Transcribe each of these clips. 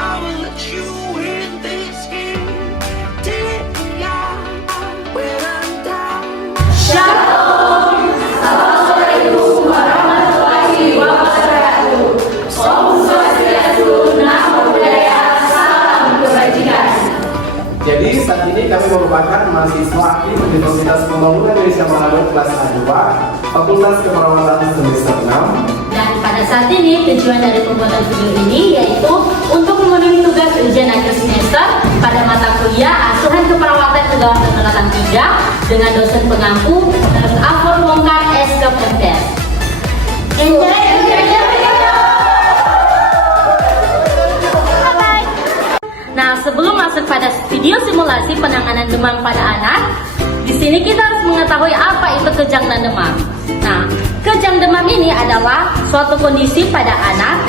I will let you in this game. Take when I'm down. Shalom, Assalamualaikum warahmatullahi wabarakatuh. Om Swastiastu, Namo Buddhaya, salam kebajikan. Jadi saat ini kami merupakan mahasiswa aktif di Komunitas Pembangunan Indonesia Manado kelas A2, Fakultas Keperawatan semester 6. Dan pada saat ini tujuan dari pembuatan video ini yaitu untuk memenuhi tugas ujian akhir semester pada mata kuliah Asuhan Keperawatan Pegawai Penerapan 3 dengan dosen pengampu Dr. Afur Wongkar SKPMTS. Enjoy your video. Nah, sebelum masuk pada video simulasi penanganan demam pada anak, di sini kita harus mengetahui apa itu kejang dan demam. Nah, kejang demam ini adalah suatu kondisi pada anak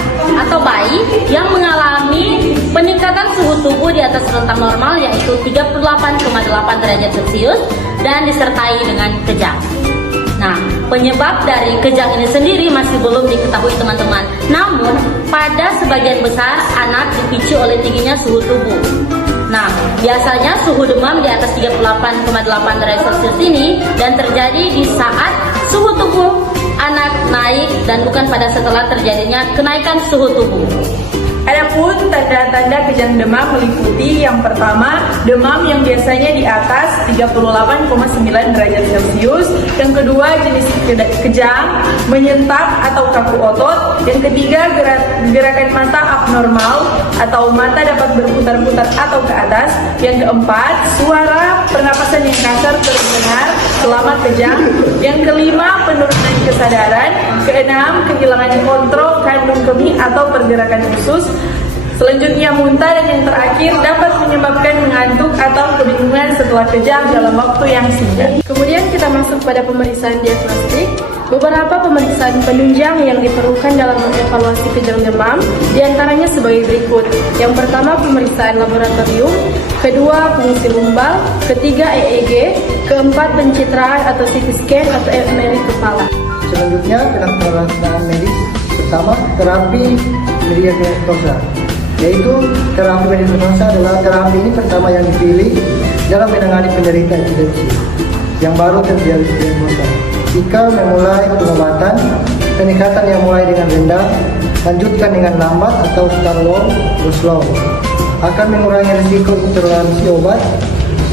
atau bayi yang mengalami peningkatan suhu tubuh di atas rentang normal yaitu 38,8 derajat Celcius dan disertai dengan kejang. Nah, penyebab dari kejang ini sendiri masih belum diketahui teman-teman. Namun, pada sebagian besar anak dipicu oleh tingginya suhu tubuh. Nah, biasanya suhu demam di atas 38,8 derajat Celcius ini dan terjadi di saat suhu tubuh anak naik dan bukan pada setelah terjadinya kenaikan suhu tubuh. Adapun tanda-tanda kejang demam meliputi yang pertama, demam yang biasanya di atas 38,9 derajat Celcius. Yang kedua, jenis kejang menyentak atau kaku otot. Yang ketiga, gerakan mata abnormal atau mata dapat berputar-putar atau ke atas. Yang keempat, suara pernapasan yang kasar terdengar selama kejang. Yang kelima, penurunan kesadaran. Keenam, kehilangan kontrol kandung kemih atau pergerakan usus. Selanjutnya muntah, dan yang terakhir dapat menyebabkan mengantuk atau kebingungan setelah kejang dalam waktu yang singkat. Kemudian kita masuk pada pemeriksaan diagnostik. Beberapa pemeriksaan penunjang yang diperlukan dalam mengevaluasi kejang demam diantaranya sebagai berikut. Yang pertama, pemeriksaan laboratorium. Kedua, fungsi lumbal. Ketiga, EEG. Keempat, pencitraan atau CT scan atau MRI kepala. Selanjutnya, penanganan medis. Pertama, terapi medikamentosa, yaitu terapi medikamentosa adalah terapi ini pertama yang dipilih dalam menangani penderita epilepsi yang baru terjadi diagnosa. Jika memulai pengobatan, peningkatan yang mulai dengan rendah, lanjutkan dengan lambat atau start low terus slow, akan mengurangi risiko intoleransi obat.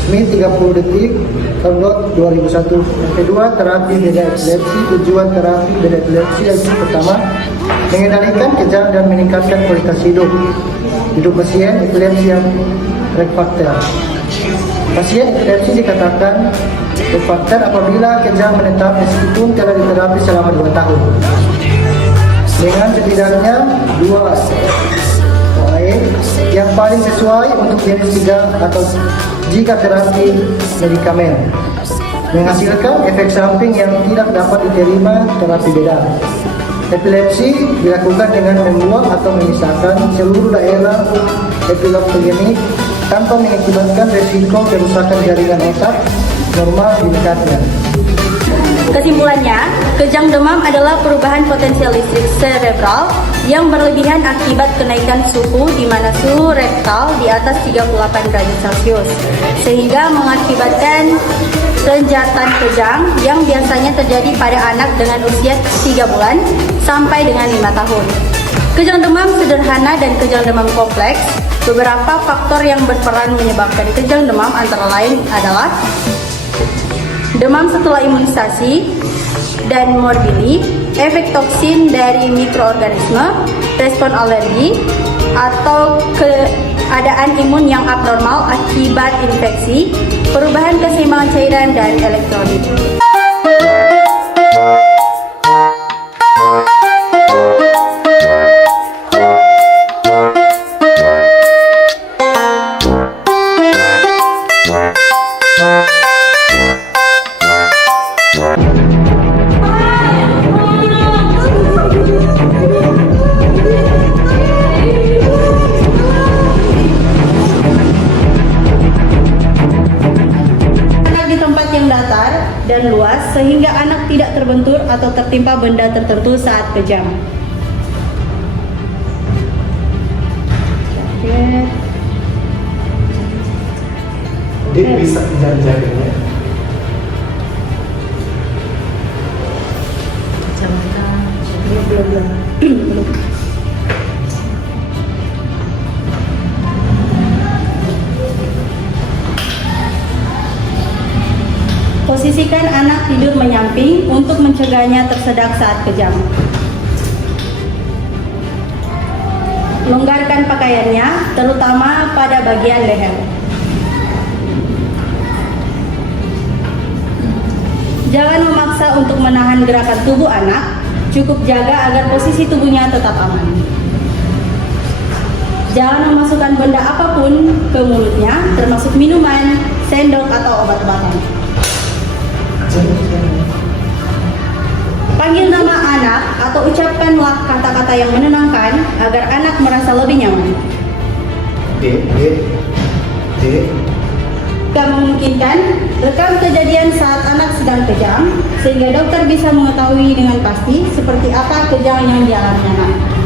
SMI 30 detik, download 2001. Yang kedua, terapi beda epilepsi. Tujuan terapi beda epilepsi yaitu pertama, mengendalikan kejang dan meningkatkan kualitas hidup pasien epilepsi yang refrakter. Pasien epilepsi dikatakan refrakter apabila kejang menetap meskipun telah diterapi selama 2 tahun dengan setidaknya 2 OAE yang paling sesuai untuk jenis kejang atau jika terapi medikamen menghasilkan efek samping yang tidak dapat diterima terapi beda. Epilepsi dilakukan dengan membuang atau memisahkan seluruh daerah epileptogenik tanpa mengakibatkan resiko kerusakan jaringan otak normal di dekatnya. Kesimpulannya, kejang demam adalah perubahan potensial listrik cerebral yang berlebihan akibat kenaikan suhu di mana suhu rektal di atas 38 derajat Celcius sehingga mengakibatkan renjatan kejang yang biasanya terjadi pada anak dengan usia 3 bulan sampai dengan 5 tahun. Kejang demam sederhana dan kejang demam kompleks. Beberapa faktor yang berperan menyebabkan kejang demam antara lain adalah demam setelah imunisasi dan morbili, efek toksin dari mikroorganisme, respon alergi, atau keadaan imun yang abnormal akibat infeksi, perubahan keseimbangan cairan dan elektrolit. Dan luas sehingga anak tidak terbentur atau tertimpa benda tertentu saat kejang. Dek bisa kejar-jarnya. Posisikan anak tidur menyamping untuk mencegahnya tersedak saat kejang. Longgarkan pakaiannya, terutama pada bagian leher. Jangan memaksa untuk menahan gerakan tubuh anak, cukup jaga agar posisi tubuhnya tetap aman. Jangan memasukkan benda apapun ke mulutnya, termasuk minuman, sendok, atau obat-obatan. Panggil nama anak atau ucapkanlah kata-kata yang menenangkan agar anak merasa lebih nyaman. Dek. Jika memungkinkan, rekam kejadian saat anak sedang kejang sehingga dokter bisa mengetahui dengan pasti seperti apa kejang yang dialami anak.